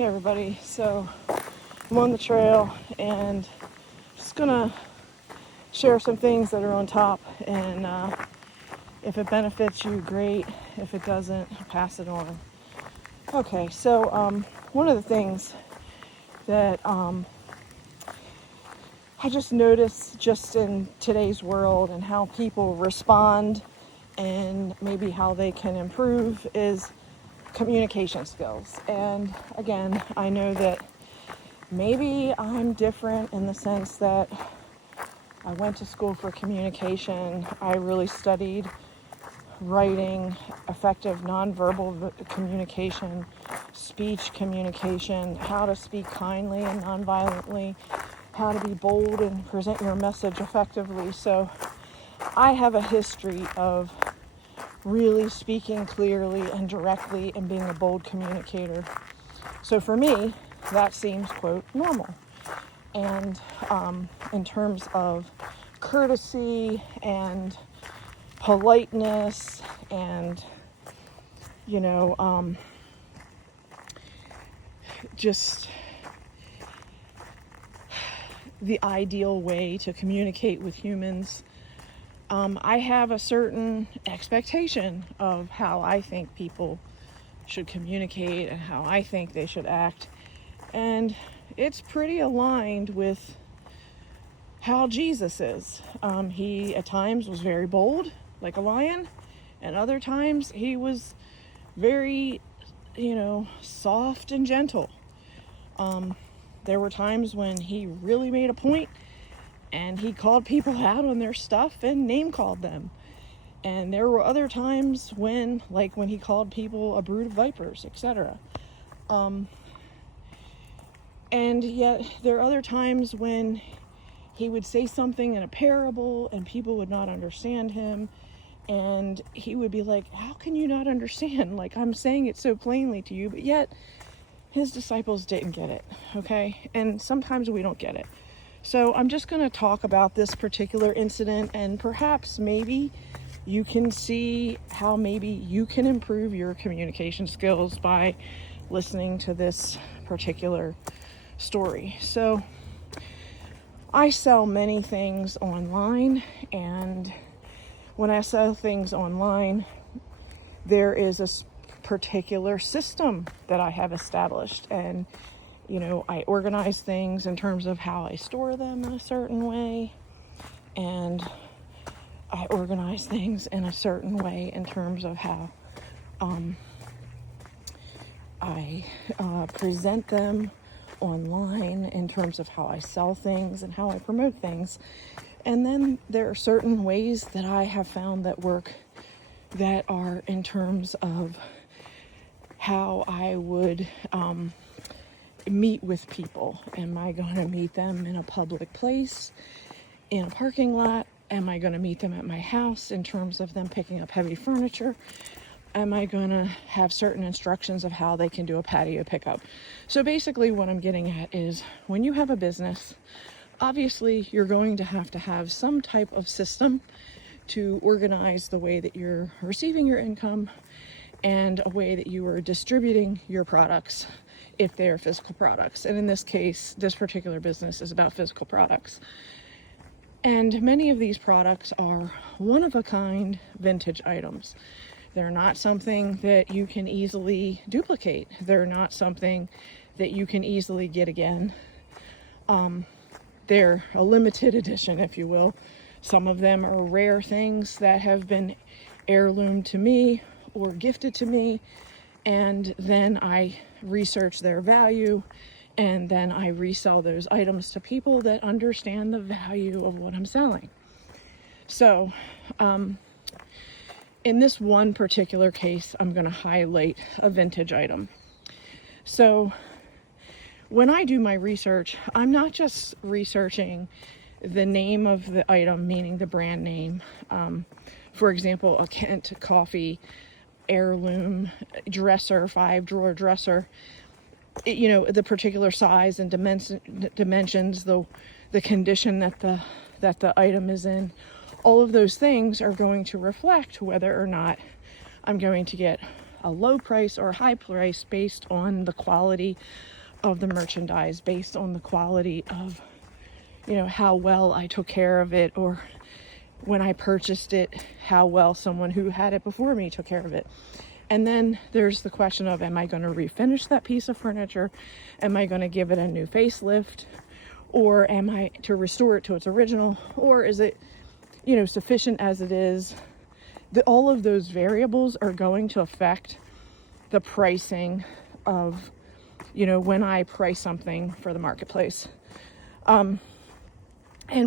Hey everybody, so I'm on the trail and just gonna share some things that are on top, and if it benefits you, great. If it doesn't, pass it on. Okay, so one of the things that I just noticed just in today's world and how people respond and maybe how they can improve is communication skills. And again, I know that maybe I'm different in the sense that I went to school for communication. I really studied writing, effective nonverbal communication, speech communication, how to speak kindly and nonviolently, how to be bold and present your message effectively. So I have a history of really speaking clearly and directly and being a bold communicator. So for me, that seems, quote, normal. And in terms of courtesy and politeness and, just the ideal way to communicate with humans, I have a certain expectation of how I think people should communicate and how I think they should act. And it's pretty aligned with how Jesus is. He at times was very bold, like a lion, and other times he was very, soft and gentle. There were times when he really made a point and he called people out on their stuff and name called them. And there were other times when he called people a brood of vipers, etc. And yet there are other times when he would say something in a parable and people would not understand him. And he would be like, how can you not understand? Like, I'm saying it so plainly to you, but yet his disciples didn't get it, okay? And sometimes we don't get it. So I'm just going to talk about this particular incident, and perhaps maybe you can see how maybe you can improve your communication skills by listening to this particular story. So I sell many things online, and when I sell things online, there is a particular system that I have established, and I organize things in terms of how I store them in a certain way, and I organize things in a certain way in terms of how I present them online, in terms of how I sell things and how I promote things. And then there are certain ways that I have found that work that are in terms of how I would meet with people. Am I going to meet them in a public place, in a parking lot? Am I going to meet them at my house in terms of them picking up heavy furniture? Am I going to have certain instructions of how they can do a patio pickup? So basically what I'm getting at is, when you have a business, obviously you're going to have some type of system to organize the way that you're receiving your income and a way that you are distributing your products if they are physical products. And in this case, this particular business is about physical products. And many of these products are one-of-a-kind vintage items. They're not something that you can easily duplicate. They're not something that you can easily get again. They're a limited edition, if you will. Some of them are rare things that have been heirloomed to me or gifted to me, and then I research their value, and then I resell those items to people that understand the value of what I'm selling. So, in this one particular case, I'm going to highlight a vintage item. So when I do my research, I'm not just researching the name of the item, meaning the brand name. For example, a Kent coffee heirloom dresser, 5-drawer dresser, the particular size and dimensions, the condition that the item is in. All of those things are going to reflect whether or not I'm going to get a low price or high price based on the quality of the merchandise, based on the quality of, how well I took care of it, or when I purchased it, how well someone who had it before me took care of it. And then there's the question of, am I going to refinish that piece of furniture? Am I going to give it a new facelift? Or am I to restore it to its original? Or is it, sufficient as it is? All of those variables are going to affect the pricing of, when I price something for the marketplace. And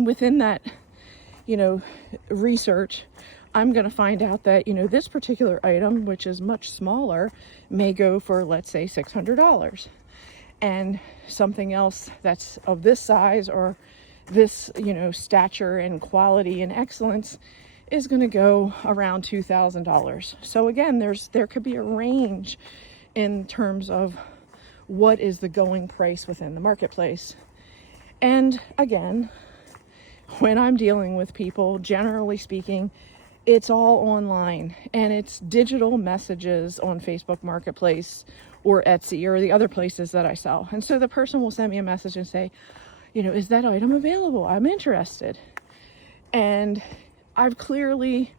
within that, research, I'm going to find out that, this particular item, which is much smaller, may go for, let's say, $600. And something else that's of this size or this, stature and quality and excellence is going to go around $2,000. So again, there could be a range in terms of what is the going price within the marketplace. And again, when I'm dealing with people, generally speaking, it's all online, and it's digital messages on Facebook Marketplace or Etsy or the other places that I sell. And so the person will send me a message and say, is that item available? I'm interested. And I've clearly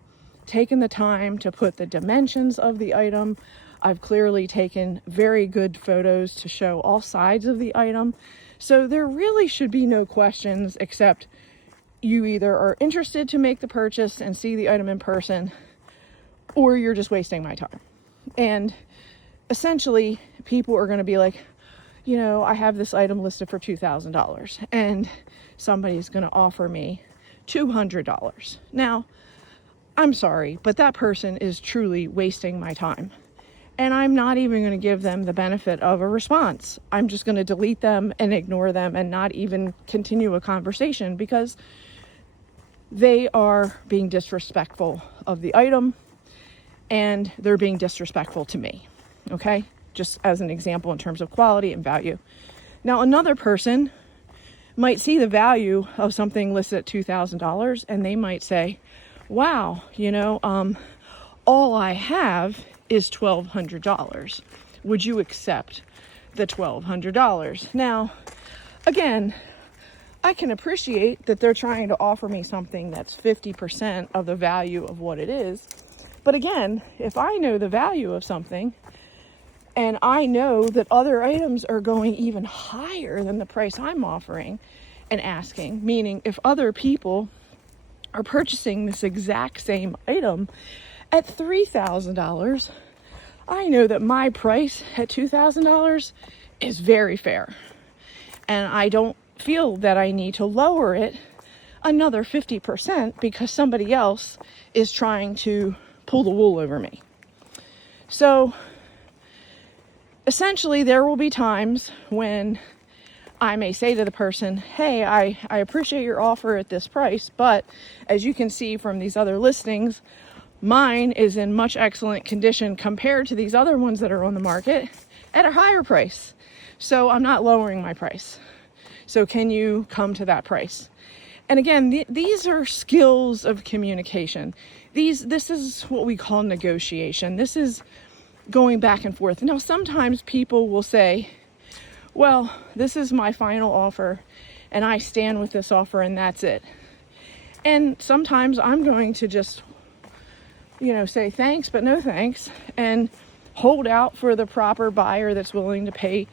taken the time to put the dimensions of the item. I've clearly taken very good photos to show all sides of the item. So there really should be no questions, except you either are interested to make the purchase and see the item in person, or you're just wasting my time. And essentially, people are going to be like, I have this item listed for $2,000, and somebody's going to offer me $200. Now, I'm sorry, but that person is truly wasting my time. And I'm not even going to give them the benefit of a response. I'm just going to delete them and ignore them and not even continue a conversation, because they are being disrespectful of the item and they're being disrespectful to me. Okay? Just as an example in terms of quality and value. Now, another person might see the value of something listed at $2,000 and they might say, wow, all I have is $1,200. Would you accept the $1,200? Now, again, I can appreciate that they're trying to offer me something that's 50% of the value of what it is. But again, if I know the value of something and I know that other items are going even higher than the price I'm offering and asking, meaning if other people are purchasing this exact same item at $3,000, I know that my price at $2,000 is very fair. And I don't feel that I need to lower it another 50% because somebody else is trying to pull the wool over me. So essentially, there will be times when I may say to the person, hey, I appreciate your offer at this price, but as you can see from these other listings, mine is in much excellent condition compared to these other ones that are on the market at a higher price. So I'm not lowering my price. So can you come to that price? And again, these are skills of communication. This is what we call negotiation. This is going back and forth. Now, sometimes people will say, well, this is my final offer and I stand with this offer and that's it. And sometimes I'm going to just, say thanks, but no thanks, and hold out for the proper buyer that's willing to pay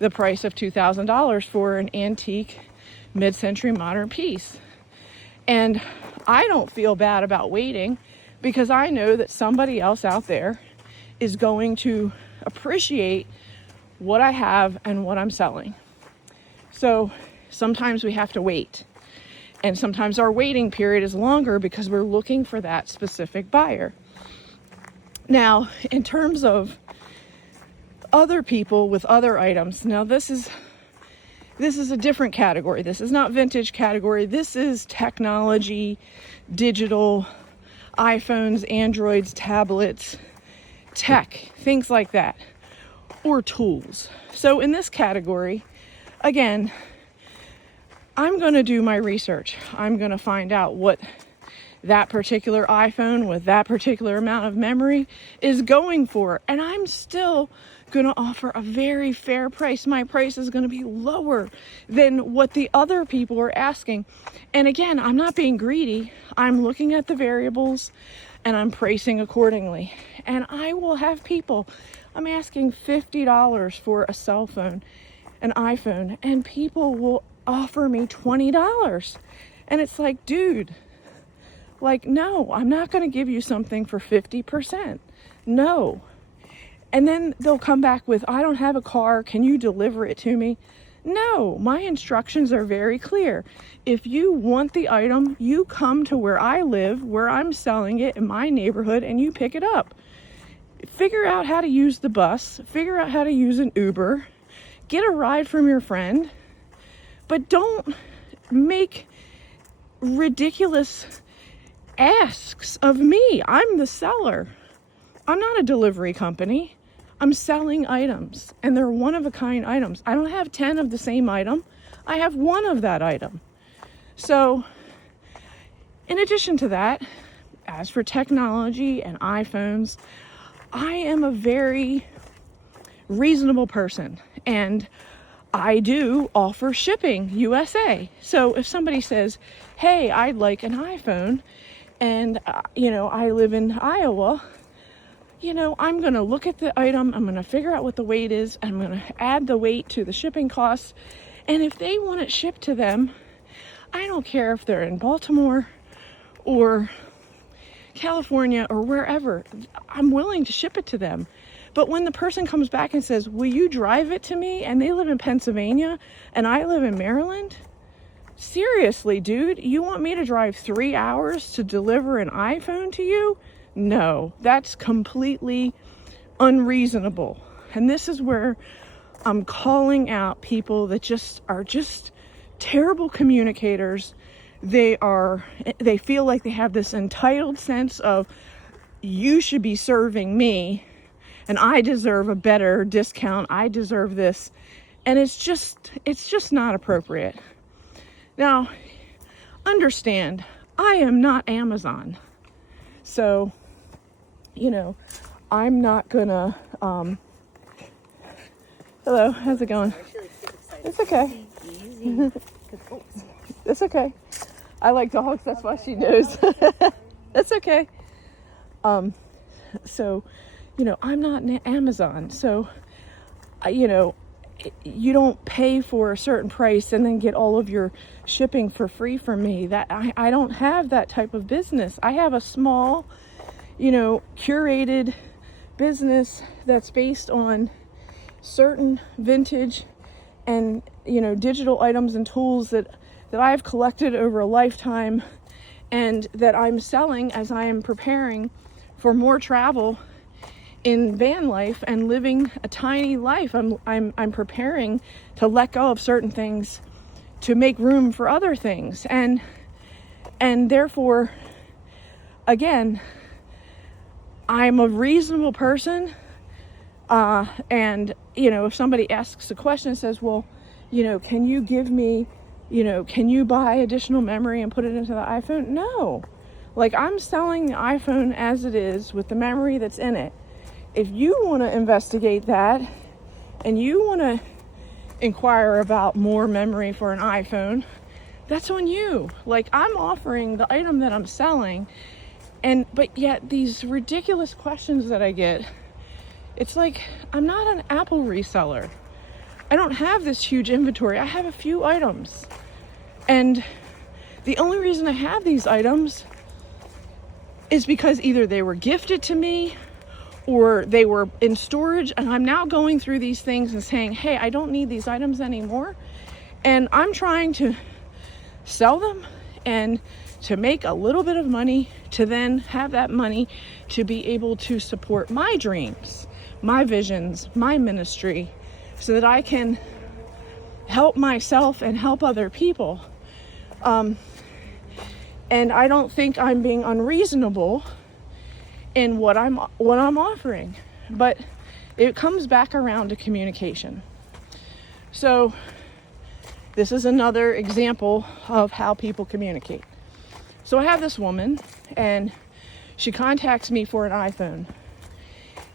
the price of $2,000 for an antique mid-century modern piece. And I don't feel bad about waiting because I know that somebody else out there is going to appreciate what I have and what I'm selling. So sometimes we have to wait. And sometimes our waiting period is longer because we're looking for that specific buyer. Now, in terms of other people with other items, now this is a different category. This is not vintage category. This is technology, digital, iPhones, Androids, tablets, tech, things like that, or tools. So in this category, again, I'm going to do my research. I'm going to find out what that particular iPhone with that particular amount of memory is going for. And I'm still going to offer a very fair price. My price is going to be lower than what the other people are asking. And again, I'm not being greedy. I'm looking at the variables and I'm pricing accordingly. And I will have people, I'm asking $50 for a cell phone, an iPhone, and people will offer me $20. And it's like, dude, like, no, I'm not going to give you something for 50%. No. And then they'll come back with, I don't have a car. Can you deliver it to me? No, my instructions are very clear. If you want the item, you come to where I live, where I'm selling it in my neighborhood, and you pick it up. Figure out how to use the bus. Figure out how to use an Uber. Get a ride from your friend. But don't make ridiculous asks of me. I'm the seller. I'm not a delivery company. I'm selling items, and they're one-of-a-kind items. I don't have 10 of the same item. I have one of that item. So, in addition to that, as for technology and iPhones, I am a very reasonable person, and I do offer shipping USA. So if somebody says, hey, I'd like an iPhone, and I live in Iowa, I'm going to look at the item, I'm going to figure out what the weight is, and I'm going to add the weight to the shipping costs. And if they want it shipped to them, I don't care if they're in Baltimore or California or wherever, I'm willing to ship it to them. But when the person comes back and says, will you drive it to me? And they live in Pennsylvania and I live in Maryland. Seriously, dude, you want me to drive 3 hours to deliver an iPhone to you? No, that's completely unreasonable. And this is where I'm calling out people that are just terrible communicators. They feel like they have this entitled sense of, you should be serving me and I deserve a better discount. I deserve this. And it's just not appropriate. Now, understand, I am not Amazon. So, I'm not gonna, hello, how's it going? It's okay. It's okay. I like dogs, that's why she knows. It's okay. So, I'm not Amazon. So, you don't pay for a certain price and then get all of your shipping for free from me. That I don't have that type of business. I have a small, curated business that's based on certain vintage and, digital items and tools that I've collected over a lifetime and that I'm selling as I am preparing for more travel in van life and living a tiny life. I'm preparing to let go of certain things to make room for other things. And therefore, again, I'm a reasonable person. And, if somebody asks a question and says, well, can you give me, can you buy additional memory and put it into the iPhone? No. Like, I'm selling the iPhone as it is with the memory that's in it. If you want to investigate that and you want to inquire about more memory for an iPhone, that's on you. Like, I'm offering the item that I'm selling, but yet these ridiculous questions that I get, it's like, I'm not an Apple reseller. I don't have this huge inventory. I have a few items. And the only reason I have these items is because either they were gifted to me or they were in storage, and I'm now going through these things and saying, hey, I don't need these items anymore. And I'm trying to sell them and to make a little bit of money to then have that money to be able to support my dreams, my visions, my ministry, so that I can help myself and help other people. And I don't think I'm being unreasonable in what I'm offering, but it comes back around to communication. So this is another example of how people communicate. So I have this woman, and she contacts me for an iPhone.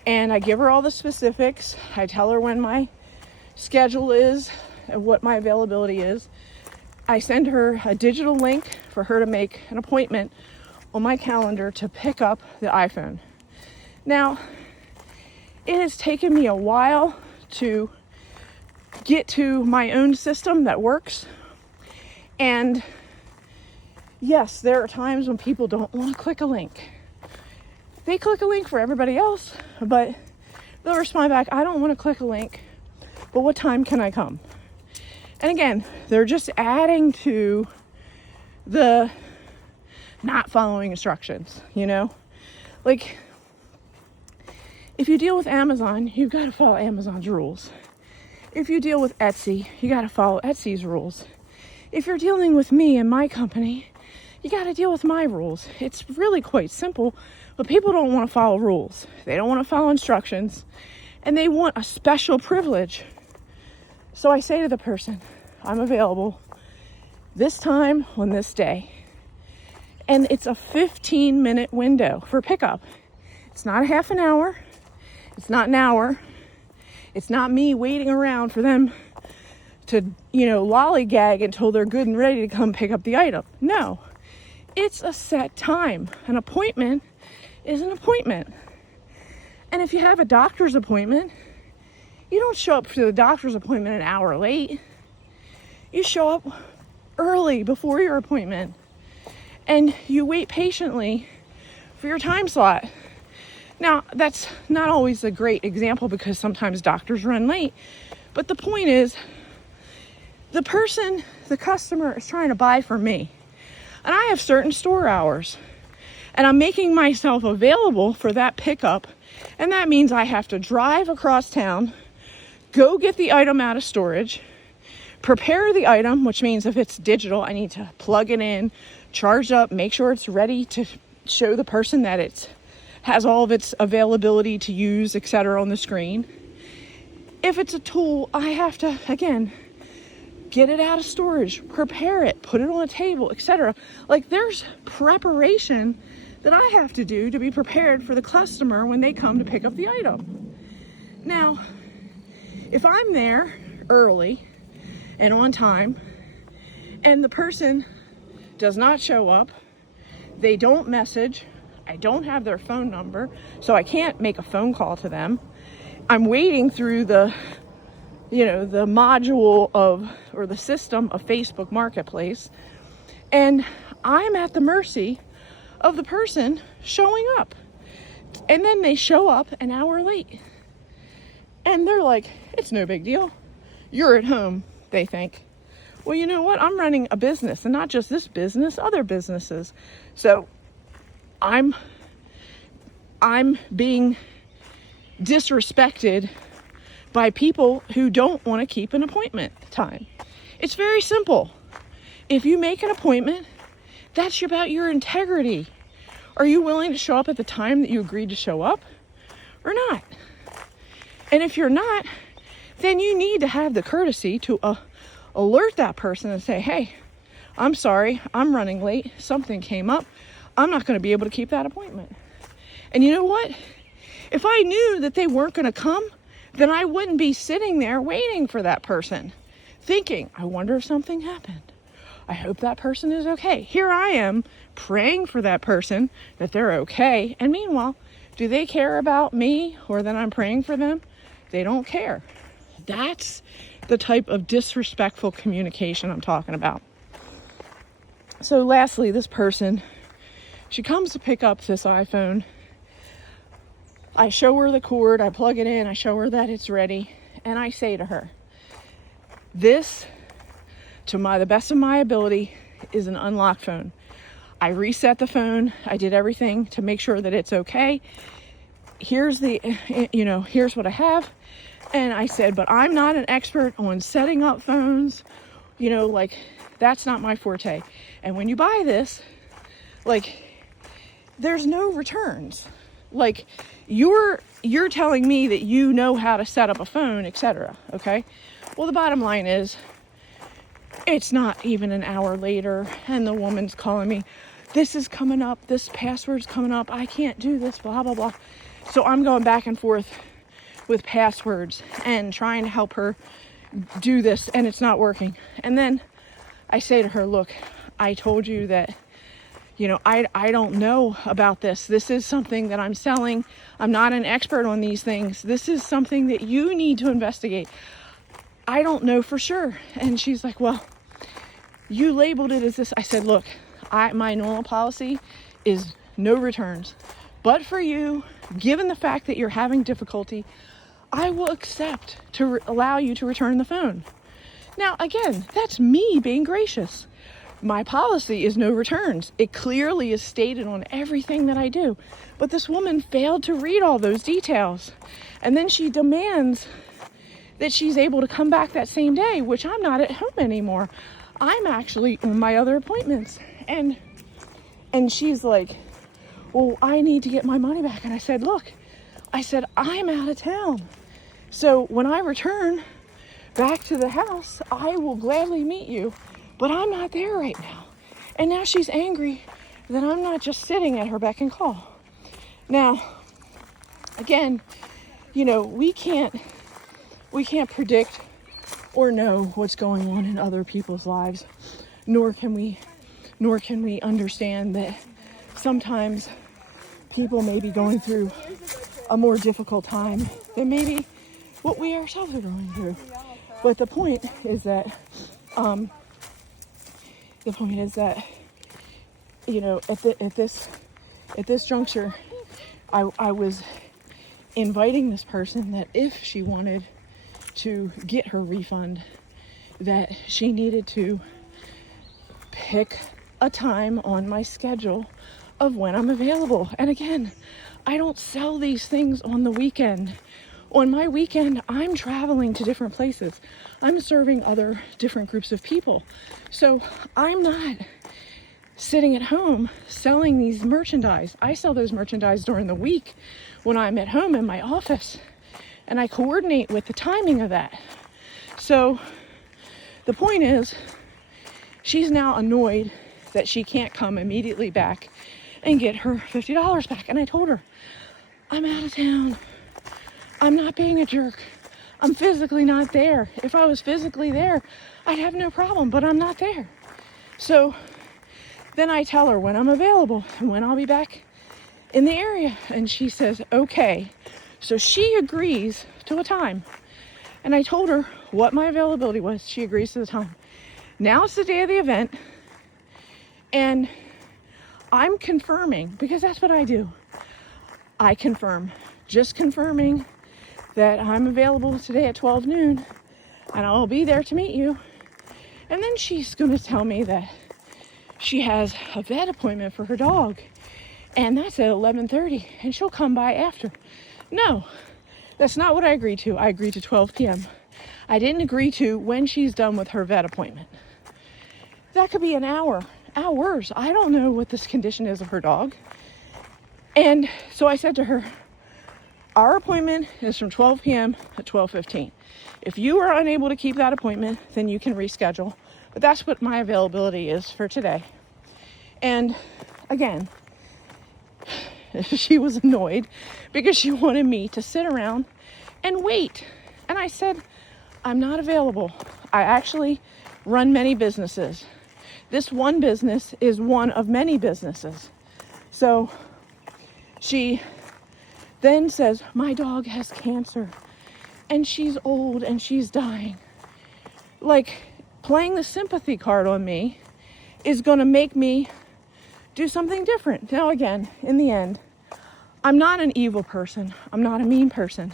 And I give her all the specifics. I tell her when my schedule is and what my availability is. I send her a digital link for her to make an appointment on my calendar to pick up the iPhone. Now, it has taken me a while to get to my own system that works. And yes, there are times when people don't want to click a link. They click a link for everybody else, but they'll respond back, I don't want to click a link, but what time can I come? And again, they're just adding to the not following instructions, you know? Like, if you deal with Amazon, you've got to follow Amazon's rules. If you deal with Etsy, you got to follow Etsy's rules. If you're dealing with me and my company, you got to deal with my rules. It's really quite simple, but people don't want to follow rules. They don't want to follow instructions, and they want a special privilege. So I say to the person, I'm available this time on this day. And it's a 15-minute window for pickup. It's not a half an hour. It's not an hour. It's not me waiting around for them to, lollygag until they're good and ready to come pick up the item. No, it's a set time. An appointment is an appointment. And if you have a doctor's appointment, you don't show up for the doctor's appointment an hour late. You show up early before your appointment, and you wait patiently for your time slot. Now, that's not always a great example because sometimes doctors run late. But the point is, the customer is trying to buy from me. And I have certain store hours. And I'm making myself available for that pickup. And that means I have to drive across town, go get the item out of storage, prepare the item, which means if it's digital, I need to plug it in, charge up, make sure it's ready to show the person that it has all of its availability to use, etc. on the screen. If it's a tool, I have to, again, get it out of storage, prepare it, put it on a table, etc. Like, there's preparation that I have to do to be prepared for the customer when they come to pick up the item. Now, if I'm there early and on time, and the person does not show up, they don't message, I don't have their phone number, so I can't make a phone call to them. I'm waiting through the module or the system of Facebook Marketplace, and I'm at the mercy of the person showing up. And then they show up an hour late. And they're like, it's no big deal. You're at home, they think. Well, you know what? I'm running a business, and not just this business, other businesses. So I'm being disrespected by people who don't want to keep an appointment time. It's very simple. If you make an appointment, that's about your integrity. Are you willing to show up at the time that you agreed to show up or not? And if you're not, then you need to have the courtesy to alert that person and say, hey, I'm sorry, I'm running late. Something came up. I'm not going to be able to keep that appointment. And you know what? If I knew that they weren't going to come, then I wouldn't be sitting there waiting for that person, thinking, I wonder if something happened. I hope that person is okay. Here I am praying for that person that they're okay. And meanwhile, do they care about me or that I'm praying for them? They don't care. That's the type of disrespectful communication I'm talking about. So lastly, this person, she comes to pick up this iPhone. I show her the cord, I plug it in, I show her that it's ready, and I say to her, this, to the best of my ability, is an unlocked phone. I reset the phone, I did everything to make sure that it's okay. Here's what I have. And I said, but I'm not an expert on setting up phones, that's not my forte. And when you buy this, there's no returns. You're telling me that you know how to set up a phone, etc. Okay? Well, the bottom line is, it's not even an hour later, and the woman's calling me, this is coming up, this password's coming up, I can't do this, blah, blah, blah. So I'm going back and forth with passwords and trying to help her do this, and it's not working. And then I say to her, look, I told you that, I don't know about this. This is something that I'm selling. I'm not an expert on these things. This is something that you need to investigate. I don't know for sure. And she's like, well, you labeled it as this. I said, look, my normal policy is no returns. But for you, given the fact that you're having difficulty, I will accept to allow you to return the phone. Now, again, that's me being gracious. My policy is no returns. It clearly is stated on everything that I do. But this woman failed to read all those details. And then she demands that she's able to come back that same day, which I'm not at home anymore. I'm actually on my other appointments. And she's like, well, I need to get my money back. And I said, look, I'm out of town. So when I return back to the house, I will gladly meet you. But I'm not there right now. And now she's angry that I'm not just sitting at her beck and call. Now, again, we can't predict or know what's going on in other people's lives, nor can we understand that sometimes people may be going through a more difficult time than maybe what we ourselves are going through. But the point is that at this juncture, I was inviting this person that if she wanted to get her refund, that she needed to pick a time on my schedule of when I'm available. And again, I don't sell these things on the weekend. On my weekend, I'm traveling to different places. I'm serving other different groups of people. So I'm not sitting at home selling these merchandise. I sell those merchandise during the week when I'm at home in my office, and I coordinate with the timing of that. So the point is, she's now annoyed that she can't come immediately back and get her $50 back. And I told her, I'm out of town. I'm not being a jerk. I'm physically not there. If I was physically there, I'd have no problem, but I'm not there. So then I tell her when I'm available and when I'll be back in the area. And she says, okay. So she agrees to a time. And I told her what my availability was. She agrees to the time. Now it's the day of the event. And I'm confirming, because that's what I do. I confirm, just confirming that I'm available today at 12 noon and I'll be there to meet you. And then she's going to tell me that she has a vet appointment for her dog and that's at 11:30 and she'll come by after. No, that's not what I agreed to. I agreed to 12 p.m. I didn't agree to when she's done with her vet appointment. That could be an hour, hours. I don't know what this condition is of her dog. And so I said to her, our appointment is from 12 p.m. to 12:15. If you are unable to keep that appointment, then you can reschedule. But that's what my availability is for today. And again, she was annoyed because she wanted me to sit around and wait. And I said, I'm not available. I actually run many businesses. This one business is one of many businesses. So she then says, my dog has cancer and she's old and she's dying. Like, playing the sympathy card on me is going to make me do something different. Now, again, in the end, I'm not an evil person. I'm not a mean person.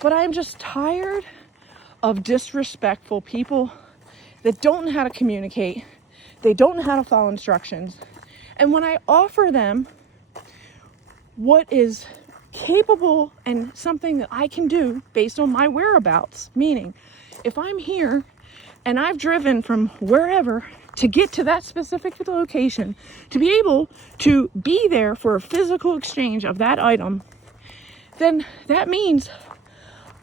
But I'm just tired of disrespectful people that don't know how to communicate. They don't know how to follow instructions. And when I offer them what is capable and something that I can do based on my whereabouts, meaning if I'm here and I've driven from wherever to get to that specific location, to be able to be there for a physical exchange of that item, then that means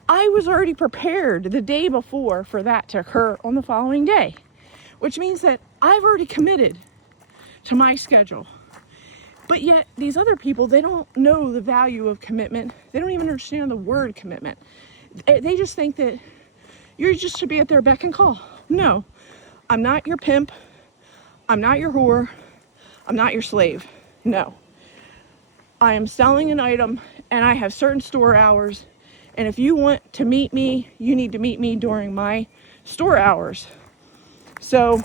I was already prepared the day before for that to occur on the following day, which means that I've already committed to my schedule. But yet these other people, they don't know the value of commitment. They don't even understand the word commitment. They just think that you just should be at their beck and call. No, I'm not your pimp. I'm not your whore. I'm not your slave. No. I am selling an item and I have certain store hours. And if you want to meet me, you need to meet me during my store hours. So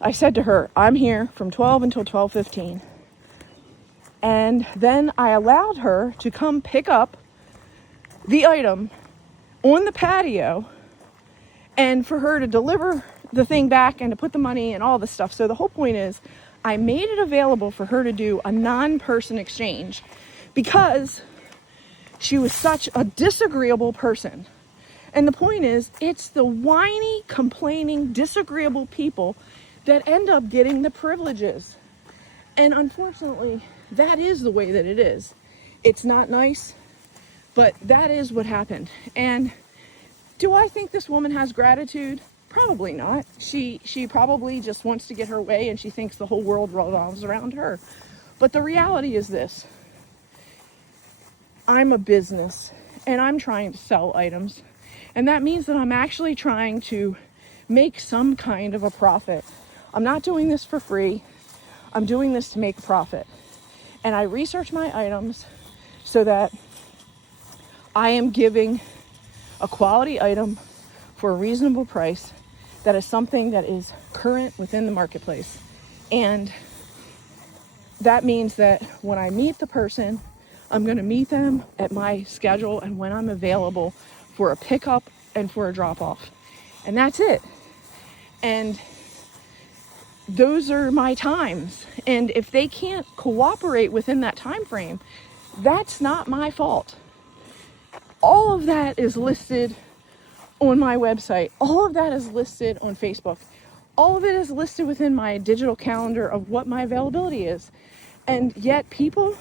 I said to her, I'm here from 12 until 12:15. And then I allowed her to come pick up the item on the patio and for her to deliver the thing back and to put the money and all this stuff. So the whole point is I made it available for her to do a non-person exchange because she was such a disagreeable person. And the point is, it's the whiny, complaining, disagreeable people that end up getting the privileges. And unfortunately, that is the way that it is. It's not nice, but that is what happened. And do I think this woman has gratitude? Probably not. She probably just wants to get her way and she thinks the whole world revolves around her. But the reality is this. I'm a business and I'm trying to sell items. And that means that I'm actually trying to make some kind of a profit. I'm not doing this for free. I'm doing this to make a profit. And I research my items so that I am giving a quality item for a reasonable price that is something that is current within the marketplace. And that means that when I meet the person, I'm going to meet them at my schedule and when I'm available for a pickup and for a drop off. And that's it. And those are my times. And if they can't cooperate within that time frame, that's not my fault. All of that is listed on my website. All of that is listed on Facebook. All of it is listed within my digital calendar of what my availability is. And yet people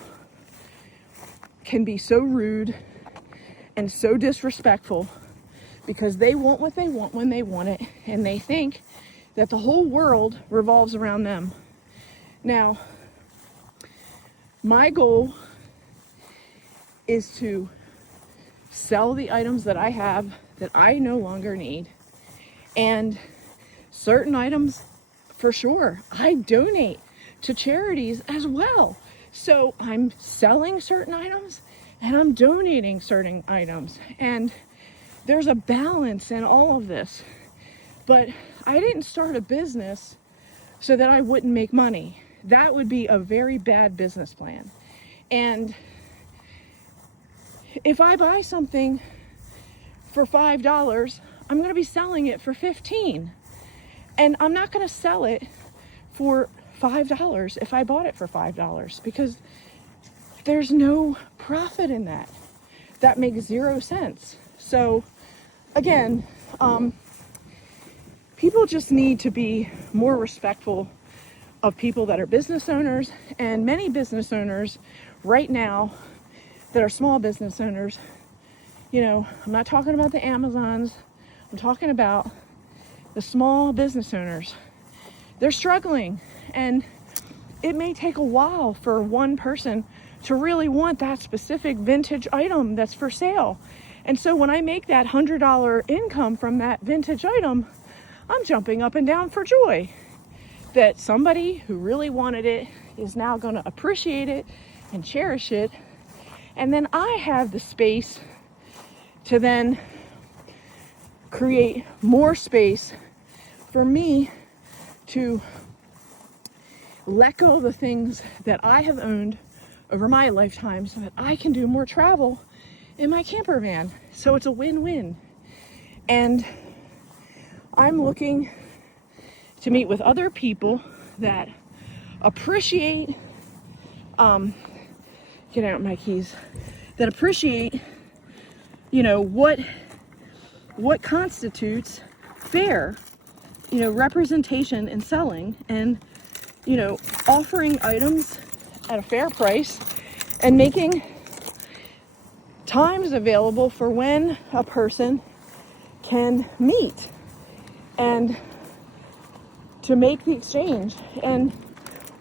can be so rude and so disrespectful because they want what they want when they want it. And they think that the whole world revolves around them. Now, my goal is to sell the items that I have that I no longer need. And certain items, for sure, I donate to charities as well. So I'm selling certain items and I'm donating certain items. And there's a balance in all of this. But I didn't start a business so that I wouldn't make money. That would be a very bad business plan. And if I buy something for $5, I'm going to be selling it for $15. And I'm not going to sell it for $5 if I bought it for $5 because there's no profit in that. That makes zero sense. So again, people just need to be more respectful of people that are business owners, and many business owners right now that are small business owners, you know, I'm not talking about the Amazons, I'm talking about the small business owners. They're struggling, and it may take a while for one person to really want that specific vintage item that's for sale. And so when I make that $100 income from that vintage item, I'm jumping up and down for joy that somebody who really wanted it is now going to appreciate it and cherish it. And then I have the space to then create more space for me to let go of the things that I have owned over my lifetime so that I can do more travel in my camper van. So it's a win-win. And I'm looking to meet with other people that appreciate, get out my keys, that appreciate, you know, what constitutes fair, you know, representation in selling and, you know, offering items at a fair price and making times available for when a person can meet and to make the exchange. And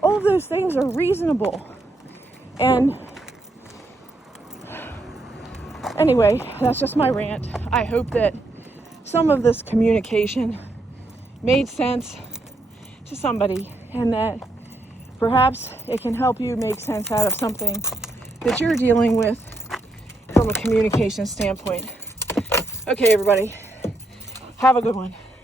All of those things are reasonable. And anyway, that's just my rant. I hope that some of this communication made sense to somebody, and that perhaps it can help you make sense out of something that you're dealing with from a communication standpoint. Okay, everybody, have a good one.